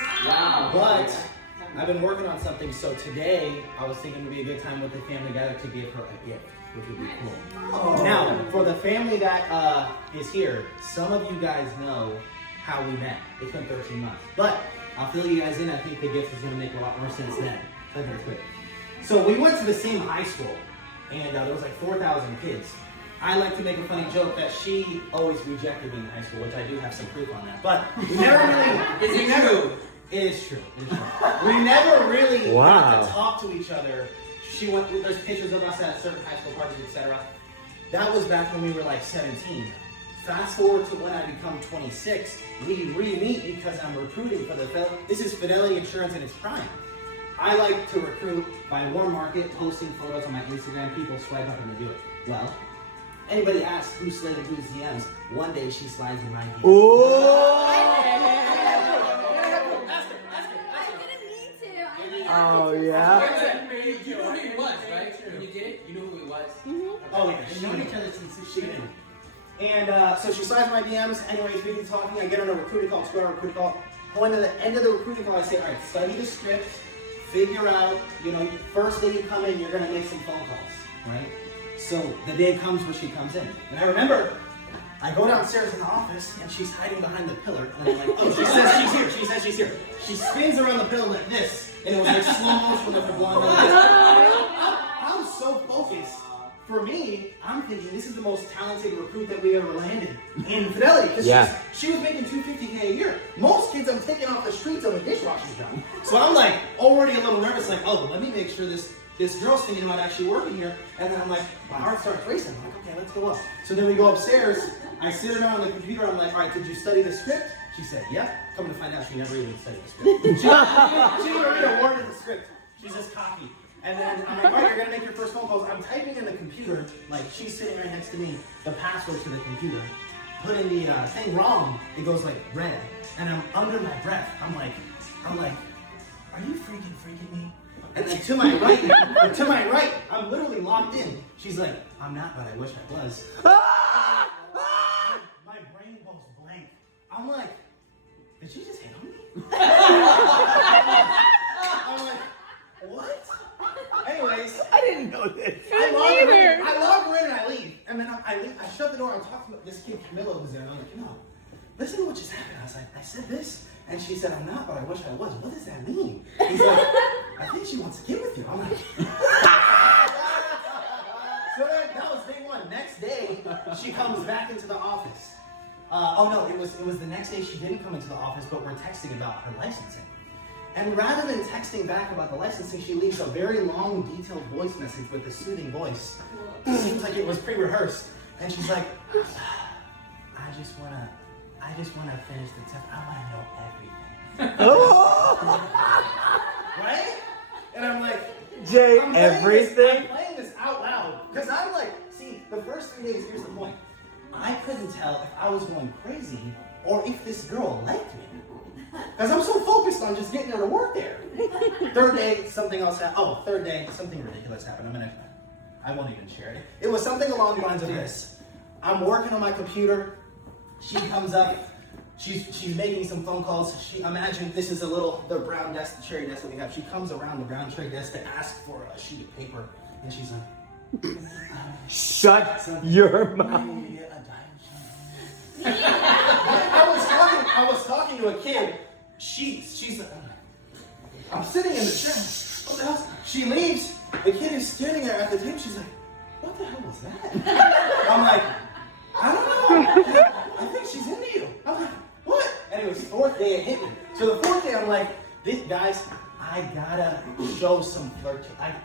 Wow. But I've been working on something, so today I was thinking it would be a good time with the family gather to give her a gift, which would be cool. Oh. Now, for the family that is here, some of you guys know how we met. It's been 13 months. But I'll fill you guys in. I think the gift is going to make a lot more sense then. So we went to the same high school, and there was like 4,000 kids. I like to make a funny joke that she always rejected me in high school, which I do have some proof on that. But we never really... Is it true? It is true. We never really got to talk to each other. There's pictures of us at certain high school parties, etc. That was back when we were like 17. Fast forward to when I become 26, we re-meet because I'm recruiting for this is Fidelity Insurance in its prime. I like to recruit by warm market, posting photos on my Instagram. People swipe up and they do it. Well, anybody asks who slid in whose DMs, one day she slides in my DMs. Oh, yeah? You know who he was, right? When you did it, you knew who he was. Mm-hmm. Oh, yeah. We've known each other since she did. And so she slides my DMs. Anyways, we get talking. I get on a recruiting call, 2-hour recruiting call. When at the end of the recruiting call, I say, all right, study the script, figure out, first day you come in, you're going to make some phone calls, right? So the day comes where she comes in. And I remember, I go downstairs in the office, and she's hiding behind the pillar. And I'm like, oh, she says she's here. She says she's here. She spins around the pillar like this. And it was like slow motion with her blonde hair. I'm so focused. For me, I'm thinking this is the most talented recruit that we ever landed in Fidelity. Because she was making $250K a year. Most kids I'm taking off the streets on the dishwashing job. So I'm like already a little nervous, like, oh, let me make sure this girl's thinking about actually working here. And then I'm like, my heart starts racing. I'm like, okay, let's go up. So then we go upstairs. I sit her down on the computer. I'm like, all right, did you study the script? She said, yep. Come to find out, she never even studied the script. She didn't read a word of the script. She's just cocky. And then I'm like, all right, you're going to make your first phone calls. I'm typing in the computer, like she's sitting right next to me, the password to the computer. Put in the thing wrong. It goes like red. And I'm under my breath. I'm like, are you freaking me? And then to my right, I'm literally locked in. She's like, I'm not, but I wish I was. My brain goes blank. I'm like, did she just hit on me? I'm like, what? Anyways, I didn't know this. I log her in and I leave. And then I leave. I shut the door. I'm talking to this kid, Camilla, who's there. And I'm like, listen to what just happened. I was like, I said this. And she said, I'm not, but I wish I was. What does that mean? He's like, I think she wants to get with you. I'm like, so that was day one. Next day, she comes back into the office. It was the next day she didn't come into the office, but we're texting about her licensing. And rather than texting back about the licensing, she leaves a very long, detailed voice message with a soothing voice. Seems like it was pre-rehearsed. And she's like, I just wanna finish the test. I wanna know everything. Right? And I'm like, Jay, everything? I'm playing this out loud. Because I'm like, see, the first 3 days, here's the point. I couldn't tell if I was going crazy or if this girl liked me. Because I'm so focused on just getting her to work there. Third day, something else happened. Third day, something ridiculous happened. I won't even share it. It was something along the lines of this. I'm working on my computer. She comes up. She's making some phone calls. Imagine this is the brown desk, the cherry desk that we have. She comes around the brown cherry desk to ask for a sheet of paper. And she's like, shut your mouth. I was talking to a kid. She's like, I'm sitting in the chair. What the hell? She leaves. The kid is standing there at the table. She's like, what the hell was that? I'm like, I don't know. I think she's into you. I'm like, what? Anyways, fourth day it hit me. So the fourth day I'm like, guys, I gotta show some flirt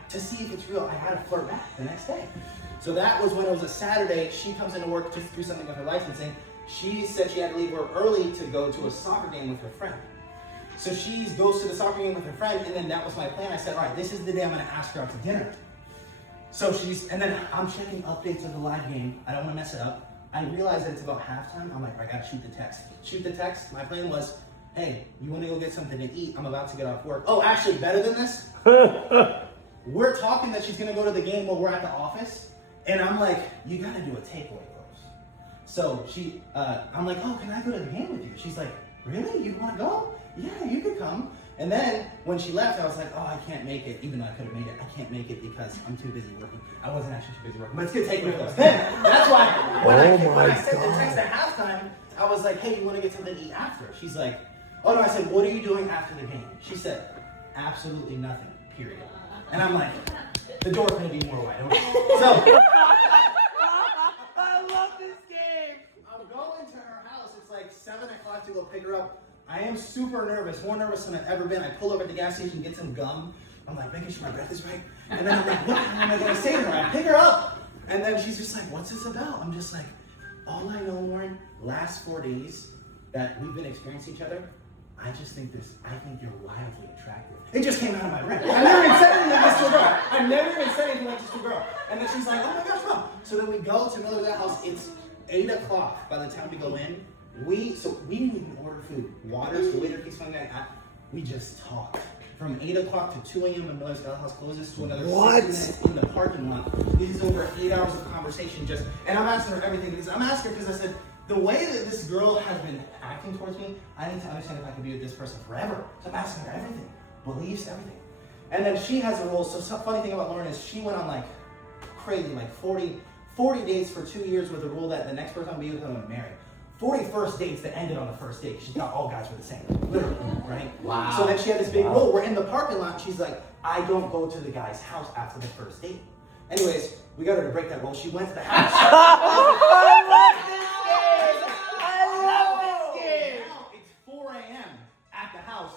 to see if it's real. I gotta flirt back the next day. So that was when it was a Saturday. She comes into work just to do something with her licensing. She said she had to leave work early to go to a soccer game with her friend. So she goes to the soccer game with her friend, and then that was my plan. I said, all right, this is the day I'm gonna ask her out to dinner. So and then I'm checking updates of the live game. I don't wanna mess it up. I realize that it's about halftime. I'm like, I gotta shoot the text. Shoot the text. My plan was, hey, you wanna go get something to eat? I'm about to get off work. Oh, actually, better than this? We're talking that she's gonna go to the game while we're at the office. And I'm like, you gotta do a takeaway first. So I'm like, oh, can I go to the game with you? She's like, really? You want to go? Yeah, you could come. And then when she left, I was like, oh, I can't make it, even though I could have made it. I can't make it because I'm too busy working. I wasn't actually too busy working, but it's gonna take me close. Then that's why when I sent the text at halftime, I was like, hey, you want to get something to eat after? She's like, oh no. I said, what are you doing after the game? She said, absolutely nothing, period. And I'm like, the door's gonna be more wide open. So I love this game. I'm going to her house. It's like 7 o'clock to go pick her up. I am super nervous, more nervous than I've ever been. I pull over at the gas station, get some gum. I'm like, making sure my breath is right. And then I'm like, what am I gonna say to her? I pick her up. And then she's just like, what's this about? I'm just like, all I know, Lauren, last 4 days that we've been experiencing each other, I think you're wildly attractive. It just came out of my brain. I never even said anything like this to a girl. I never even said anything like this to a girl. And then she's like, oh my gosh, Mom. So then we go to another house. It's 8 o'clock by the time we go in. We didn't even order food. Waters, the waiter keeps coming in. We just talked. From 8 o'clock to 2 a.m. when Miller's house closes to another 6 minutes in the parking lot. This is over 8 hours of conversation and I'm asking her everything because I said, the way that this girl has been acting towards me, I need to understand if I can be with this person forever. So I'm asking her everything, beliefs, everything. And then she has a rule. So some funny thing about Lauren is she went on like crazy, like 40 dates for 2 years with a rule that the next person I'm be with, I'm gonna marry. 40 first dates that ended on the first date. She thought all guys were the same, literally, right? Wow. So then she had this big rule. We're in the parking lot. She's like, I don't go to the guy's house after the first date. Anyways, we got her to break that rule. She went to the house. I love this game. It's 4 a.m. at the house.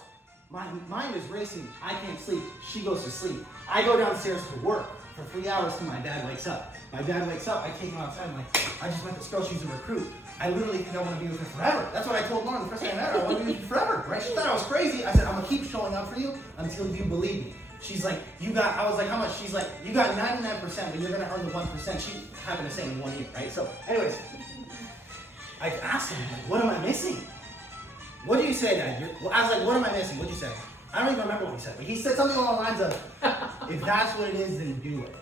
My mind is racing. I can't sleep. She goes to sleep. I go downstairs to work for 3 hours till my dad wakes up. My dad wakes up. I take him outside. I'm like, I just met this girl. She's a recruit. I literally think I want to be with her forever. That's what I told Lauren the first time I met her. I want to be with you forever, right? She thought I was crazy. I said, I'm going to keep showing up for you until you believe me. She's like, I was like, how much? She's like, you got 99%, but you're going to earn the 1%. She happened to say in 1 year, right? So anyways, I asked him, like, what am I missing? What do you say, Dad? I was like, what am I missing? What did you say? I don't even remember what he said, but he said something along the lines of, if that's what it is, then do it.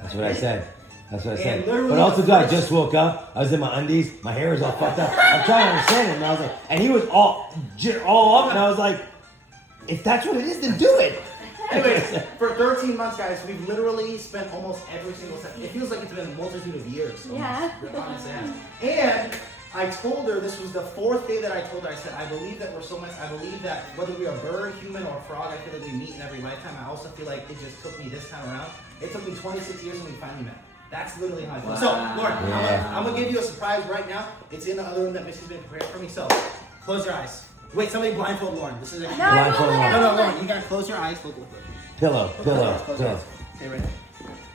That's what I said. That's what I said. And But also, I just woke up. I was in my undies. My hair was all fucked up. I'm trying to understand him. And I was like, and he was all up. And I was like, if that's what it is, then do it. Anyways, for 13 months, guys, we've literally spent almost every single second. It feels like it's been a multitude of years. Yeah. And I told her, this was the 4th day that I told her, I said, I believe that we're soulmates. I believe that whether we're a bird, human, or a frog, I feel like we meet in every lifetime. I also feel like it just took me this time around. It took me 26 years when we finally met. That's literally how I feel. Wow. So, Lauren, I'm going to give you a surprise right now. It's in the other room that Missy's been prepared for me. So, close your eyes. Wait, somebody blindfold Lauren. This is a Blindfold Lauren. No, Lauren, you got to close your eyes. Look. Pillow. Close your eyes. Stay right there.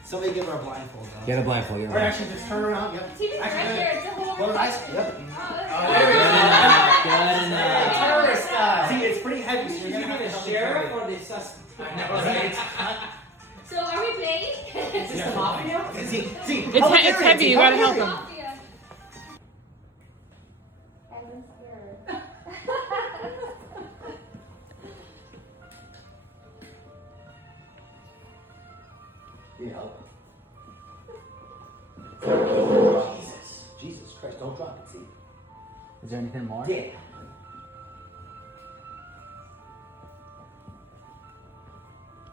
Somebody give her a blindfold. Get a blindfold. Or actually, just turn around. Yep. TV's right there. It's a whole Close your eyes. Yep. Good enough. Terrorist style. See, it's pretty heavy, so you're going to have to help me carry it. or the suspect? I know, right? So are we playing? Is this the mafia? See, It's heavy, you gotta help him. Jesus Christ, don't drop it, see? Is there anything more? Yeah.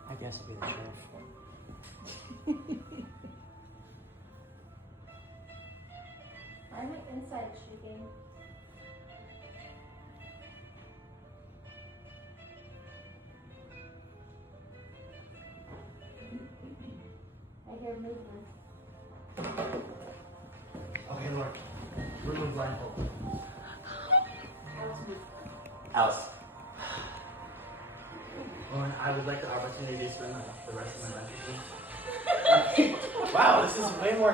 I guess I'll be the sheriff. I'm inside shaking. I hear movement. Okay, Lauren. Remove blindfold. Alice. Lauren, I would like the opportunity to spend the rest of my life with you. Wow, this is way more.